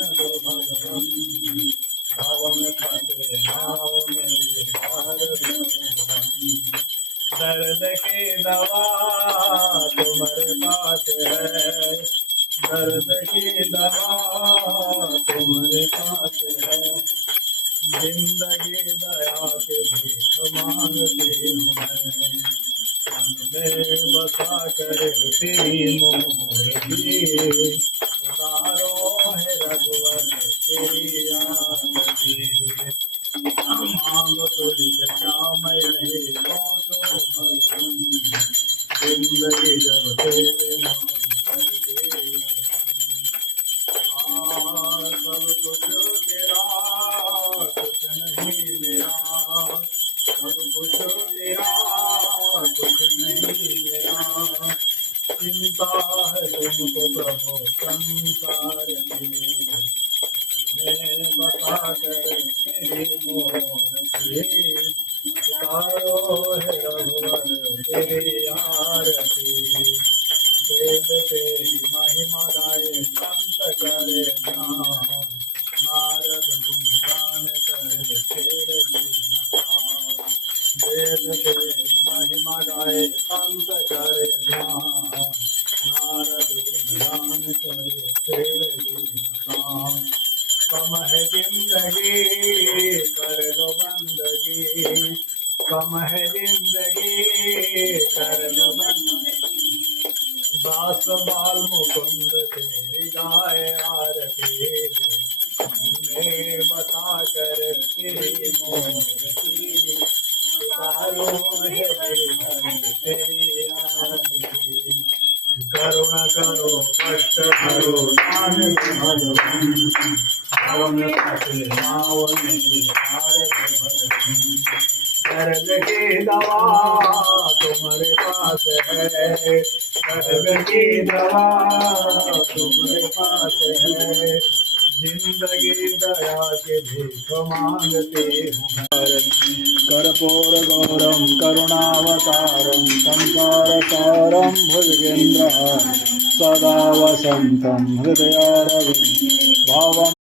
मेरी दर्द की दवा तुम्हारे पास है। दर्द की दवा तुम्हारे पास है। ज़िंदगी दया के भीख मांगती हूँ मैं मन में बसा कर तेरी उतारो मांगो तो तो हाँ, सब कुछ तेरा कुछ नहीं मेरा सब कुछ कुछ नहीं मेरा चिंता है तुमको प्रभु संसार मैं बता कर तेरी मोहरती उतारो है रघुवर तेरी आरती वेद तेरी महिमा गाए संत करे नारद गुण गान करे शेर वेद तेरी महिमा गाए संत करे नारद गुण गान करे कम है ज़िंदगी कर लो बंदगी। कम है ज़िंदगी कर लो बंदगी। दास बाल मुकुंद तेरी गाय आरती। मैं बता कर तेरी मोरती। उतारो है तेरी आरती। करुणा करो कष्ट करो दो भगवान हार दो भगवान दर्द की दवा तुम्हारे पास है दर्द की दवा तुम्हारे पास है ज़िंदगी दया के भीख मांगते हूँ कर्पूर गौरम करुणावतारम संसार सारम भुजगेन्द्र सदा वसंतम हृदयारविंद भावम